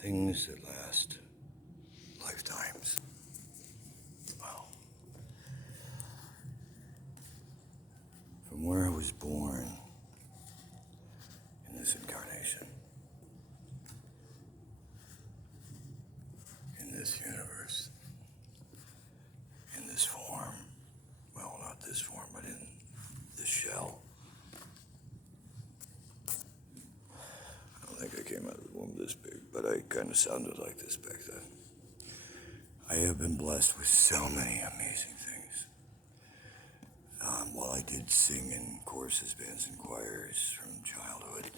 Things that last lifetimes. Well, from where I was born in this incarnation, in this universe, in this form, well, not this form, but in this shell. I don't think I came out of the womb this big, but I kind of sounded like this back then. I have been blessed with so many amazing things. While I did sing in choruses, bands, and choirs from childhood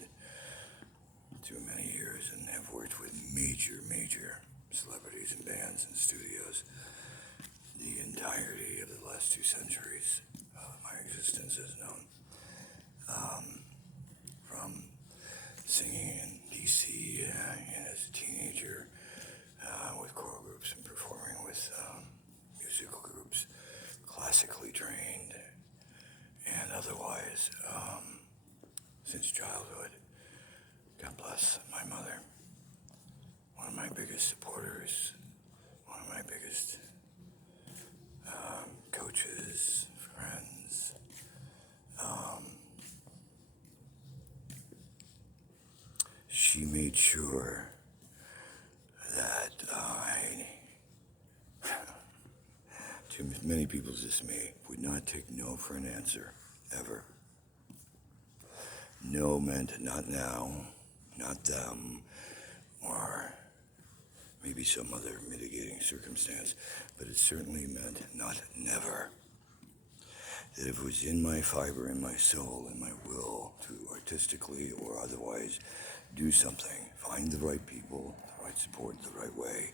to many years and have worked with major celebrities and bands and studios the entirety of the last 2 centuries of my existence as known. From singing in DC and as a teenager with choral groups and performing with musical groups, classically trained and otherwise, since childhood. God bless my mother, one of my biggest supporters, one of my biggest coaches, friends. She made sure that to many people's dismay, would not take no for an answer, ever. No meant not now, not them, or maybe some other mitigating circumstance, but it certainly meant not never. That if it was in my fiber, in my soul, in my will to artistically or otherwise do something, find the right people, the right support, the right way,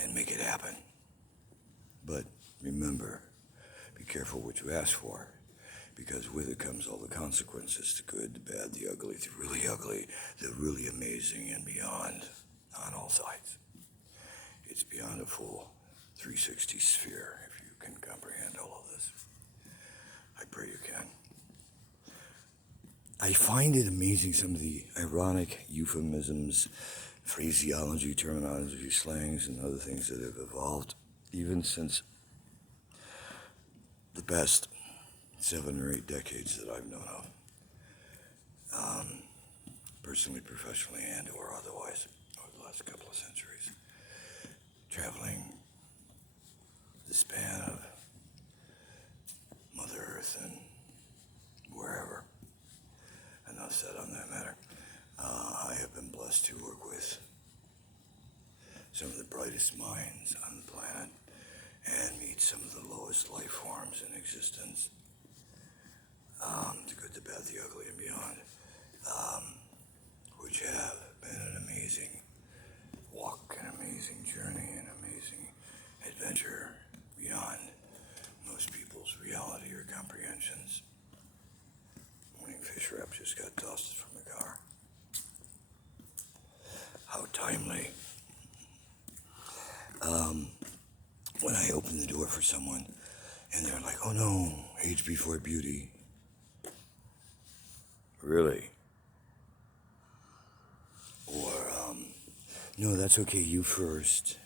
and make it happen. But remember, be careful what you ask for, because with it comes all the consequences, the good, the bad, the ugly, the really amazing, and beyond, on all sides. It's beyond a full 360 sphere, if you can comprehend all of this. I pray you can. I find it amazing, some of the ironic euphemisms, phraseology, terminology, slangs, and other things that have evolved even since the past 7 or 8 decades that I've known of. Personally, professionally, and or otherwise, over the last couple of centuries. Traveling the span of Mother Earth and wherever. Enough said on that matter. I have been blessed to work with some of the brightest minds on the planet and meet some of the lowest life forms in existence. The good, the bad, the ugly, and beyond, which have been an amazing walk, an amazing journey, an amazing adventure beyond most people's reality or comprehensions. Morning fish wrap just got tossed from the car. How timely. When I open the door for someone and they're like, oh no, age before beauty. Really? Or, no, that's okay, you first.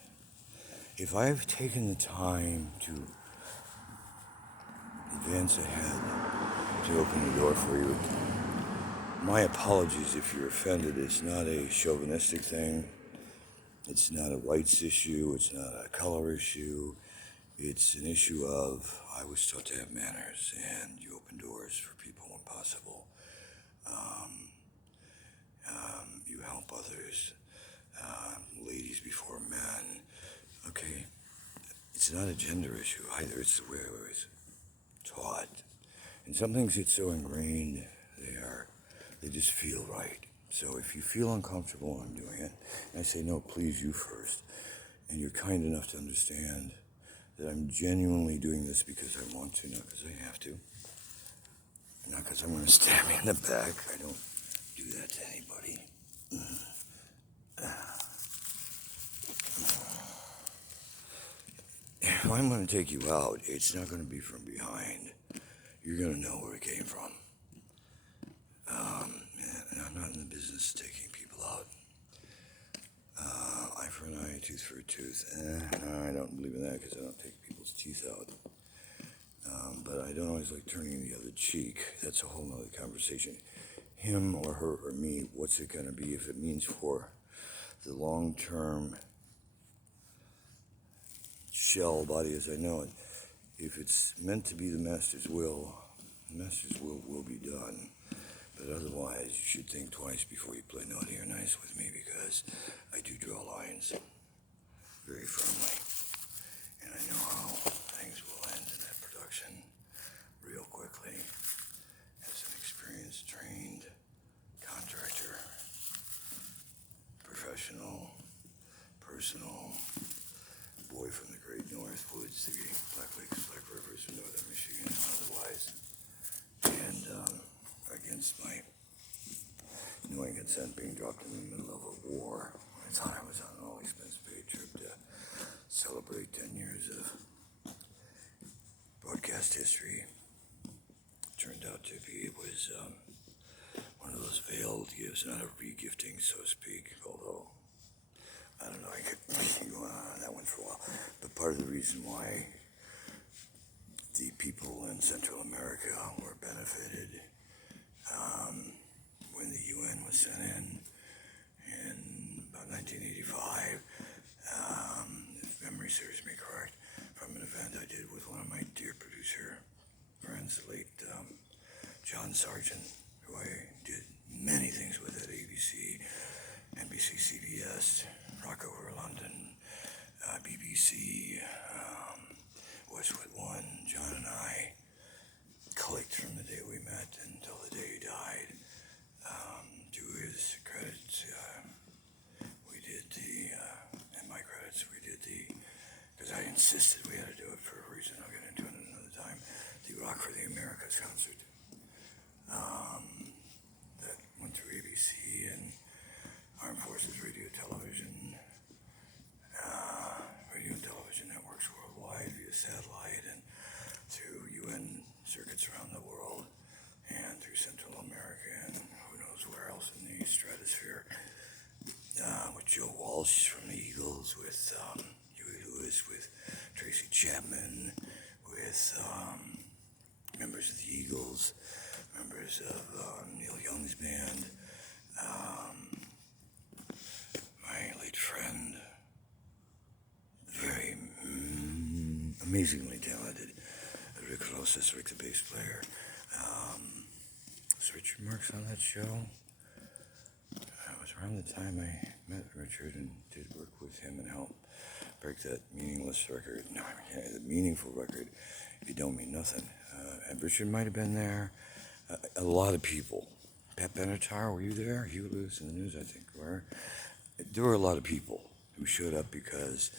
If I've taken the time to advance ahead to open the door for you, my apologies if you're offended. It's not a chauvinistic thing. It's not a rights issue. It's not a color issue. It's an issue of, I was taught to have manners, and you open doors for people when possible. You help others, ladies before men. Okay, it's not a gender issue either. It's the way I was taught. And some things get so ingrained, they just feel right. So if you feel uncomfortable when I'm doing it, and I say, no, please, you first, and you're kind enough to understand that I'm genuinely doing this because I want to, not because I have to, not because I'm going to stab you in the back. I don't do that to anybody. If I'm going to take you out, it's not going to be from behind. You're going to know where it came from. And I'm not in the business of taking people out. tooth for a tooth. No, I don't believe in that because I don't take people's teeth out. But I don't always like turning the other cheek. That's a whole nother conversation. Him or her or me, what's it going to be if it means for the long-term shell body as I know it? If it's meant to be the Master's will, the Master's will be done. But otherwise, you should think twice before you play naughty or nice with me because I do draw lines very firmly. And I know how things will end in that production real quickly. As an experienced, trained contractor, professional, personal boy from the great North Woods, the Black Lakes, Black Rivers of northern Michigan and otherwise. And against my knowing consent being dropped in the middle of a war, I thought I was on an all-expense-paid trip to celebrate 10 years of broadcast history. Turned out to be, it was one of those veiled gifts, not a re-gifting, so to speak, although, I don't know, I could be going on that one for a while. But part of the reason why the people in Central America were benefited when the UN was sent in about 1985, if memory serves me correct, from an event I did with one of my dear producer friends, the late John Sargent, who I did many things with at ABC, NBC, CBS, Rockover London, BBC, Westwood One. John and I clicked from the day we met until the day he died. To his credits, we did and my credits, we did because I insisted we had to do it for a reason, I'll get into it another time, the Rock for the Americas concert. That went through ABC and Armed Forces Radio and television networks worldwide via satellite and through UN circuits around the world and through Central America and who knows where else in the stratosphere. With Joe Walsh from the Eagles, with Huey Lewis, with Tracy Chapman, with members of the Eagles, members of Neil Young's band, my late friend, very amazingly talented Rick Rosas, Rick the bass player. Was Richard Marx on that show? It was around the time I met Richard and did work with him and help break that meaningless record. No, I mean, the meaningful record, you don't mean nothing. And Richard might have been there. A lot of people. Pat Benatar, were you there? Huey Lewis in the news, I think, were. There were a lot of people who showed up because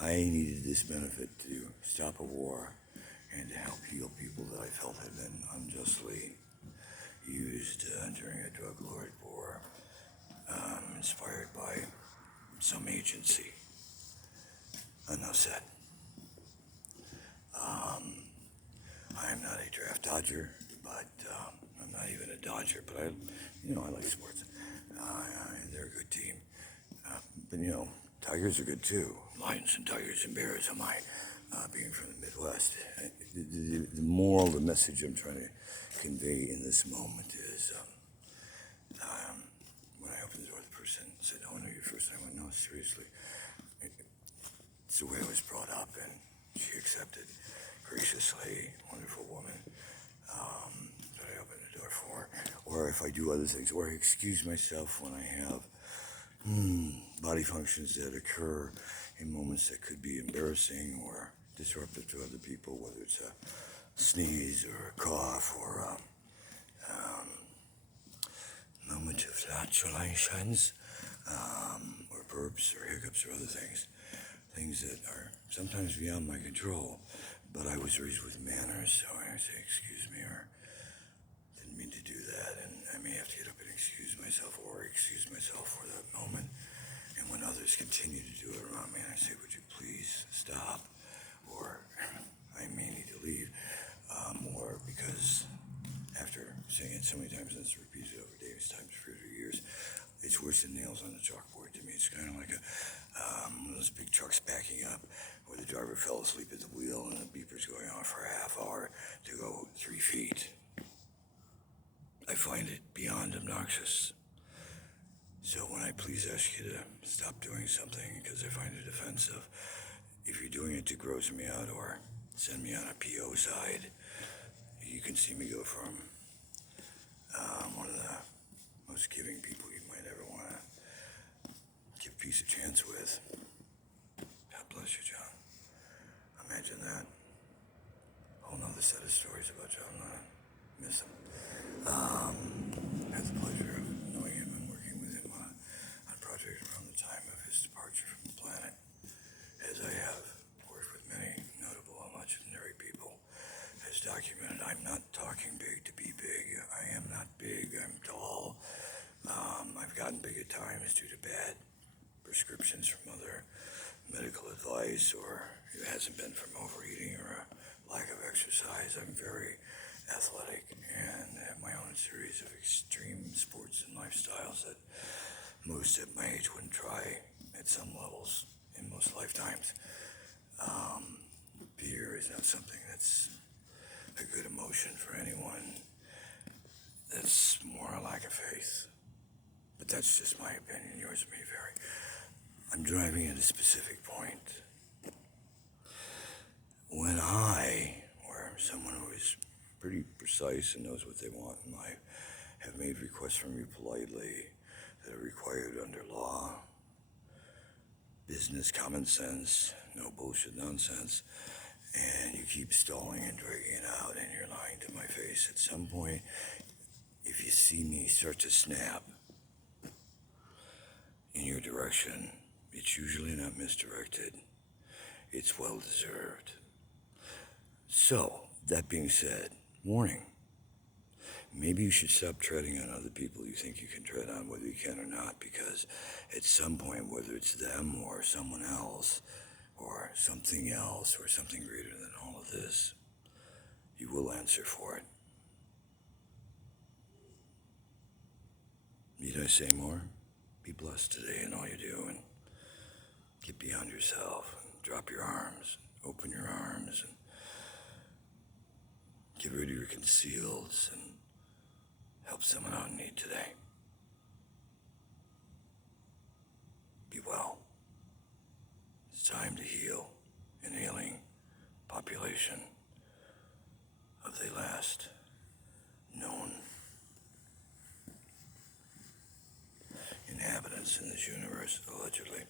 I needed this benefit to stop a war and to help heal people that I felt had been unjustly used during a drug lord war, inspired by some agency. Enough said. I'm not a draft dodger, but I'm not even a dodger, but I like sports. They're a good team. But Tigers are good too. Lions and Tigers and Bears am I, being from the Midwest. The moral, the message I'm trying to convey in this moment is when I opened the door, the person said, "Oh, I know you first." I went, "No, seriously." It's the way I was brought up, and she accepted graciously, wonderful woman, that I opened the door for. Or if I do other things, or I excuse myself when I have body functions that occur in moments that could be embarrassing or disruptive to other people, whether it's a sneeze or a cough or a moment of flatulations, or burps or hiccups or other things that are sometimes beyond my control. But I was raised with manners, so I say, "Excuse me," or "Didn't mean to do that," and I may have to get up and excuse myself or excuse myself for that moment. And when others continue to do it around me, I say, "Would you please stop?" Or I may need to leave, or because after saying it so many times and it's repeated over days times for years, It's worse than nails on a chalkboard to me. It's kind of like one of those big trucks backing up where the driver fell asleep at the wheel and the beeper's going off for a half hour to go 3 feet. I find it beyond obnoxious. So when I please ask you to stop doing something because I find it offensive, if you're doing it to gross me out or send me on a PO side, you can see me go from one of the most giving people you might ever want to give peace a chance with. God bless you, John. Imagine that. Whole nother set of stories about John Lennon. Miss him. Had the pleasure of knowing him and working with him on projects around the time of his departure from the planet, as I have worked with many notable and legendary people, as documented. I'm not talking big to be big. I am not big. I'm tall. I've gotten big at times due to bad prescriptions from other medical advice, or it hasn't been from overeating or a lack of exercise. I'm very athletic and have my own series of extreme sports and lifestyles that most at my age wouldn't try at some levels in most lifetimes. Beer is not something that's a good emotion for anyone. That's more a lack of faith. But that's just my opinion. Yours may vary. I'm driving at a specific point. When I, or someone who is pretty precise and knows what they want in life, have made requests from you politely that are required under law, business, common sense, no bullshit nonsense, and you keep stalling and dragging it out and you're lying to my face, at some point, if you see me start to snap in your direction, it's usually not misdirected. It's well deserved. So, that being said, warning. Maybe you should stop treading on other people you think you can tread on, whether you can or not, because at some point, whether it's them or someone else, or something else, or something greater than all of this, you will answer for it. Need I say more? Be blessed today in all you do, and get beyond yourself, and drop your arms, open your arms, and get rid of your conceals, and help someone out in need today. Be well. It's time to heal an ailing population of the last known inhabitants in this universe, allegedly.